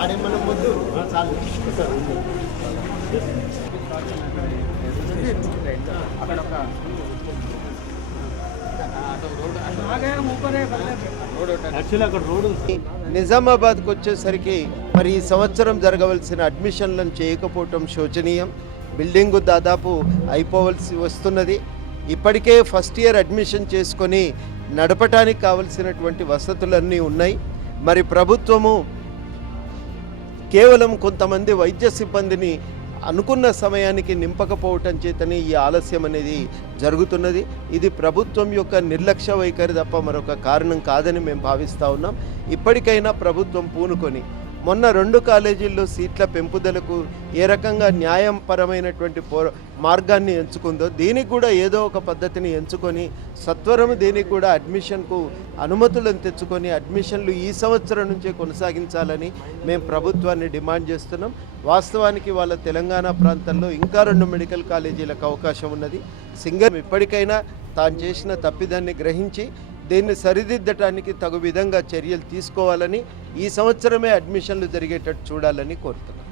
ఆడేమన్నా ముందు చాలు అక్కడ ఒక నిజామాబాద్కు వచ్చేసరికి మరి ఈ సంవత్సరం జరగవలసిన అడ్మిషన్లను చేయకపోవటం శోచనీయం. బిల్డింగు దాదాపు అయిపోవలసి వస్తున్నది. ఇప్పటికే ఫస్ట్ ఇయర్ అడ్మిషన్ చేసుకొని నడపటానికి కావలసినటువంటి వసతులన్నీ ఉన్నాయి. మరి ప్రభుత్వము కేవలం కొంతమంది వైద్య సిబ్బందిని అనుకున్న సమయానికి నింపకపోవటం చేతనే ఈ ఆలస్యం అనేది జరుగుతున్నది. ఇది ప్రభుత్వం యొక్క నిర్లక్ష్య వైఖరి తప్ప మరొక కారణం కాదని మేము భావిస్తూ ఉన్నాం. ఇప్పటికైనా ప్రభుత్వం పూనుకొని మొన్న 2 కాలేజీల్లో సీట్ల పెంపుదలకు ఏ రకంగా న్యాయపరమైనటువంటి మార్గాన్ని ఎంచుకుందో దీనికి కూడా ఏదో ఒక పద్ధతిని ఎంచుకొని సత్వరం దీనికి కూడా అడ్మిషన్కు అనుమతులను తెచ్చుకొని అడ్మిషన్లు ఈ సంవత్సరం నుంచే కొనసాగించాలని మేము ప్రభుత్వాన్ని డిమాండ్ చేస్తున్నాం. వాస్తవానికి వాళ్ళ తెలంగాణ ప్రాంతంలో ఇంకా 2 మెడికల్ కాలేజీలకు అవకాశం ఉన్నది. సింగర్ ఇప్పటికైనా తాను చేసిన తప్పిదాన్ని గ్రహించి దీన్ని సరిదిద్దటానికి తగు విధంగా చర్యలు తీసుకోవాలని, ఈ సంవత్సరమే అడ్మిషన్లు జరిగేటట్టు చూడాలని కోరుతున్నాం.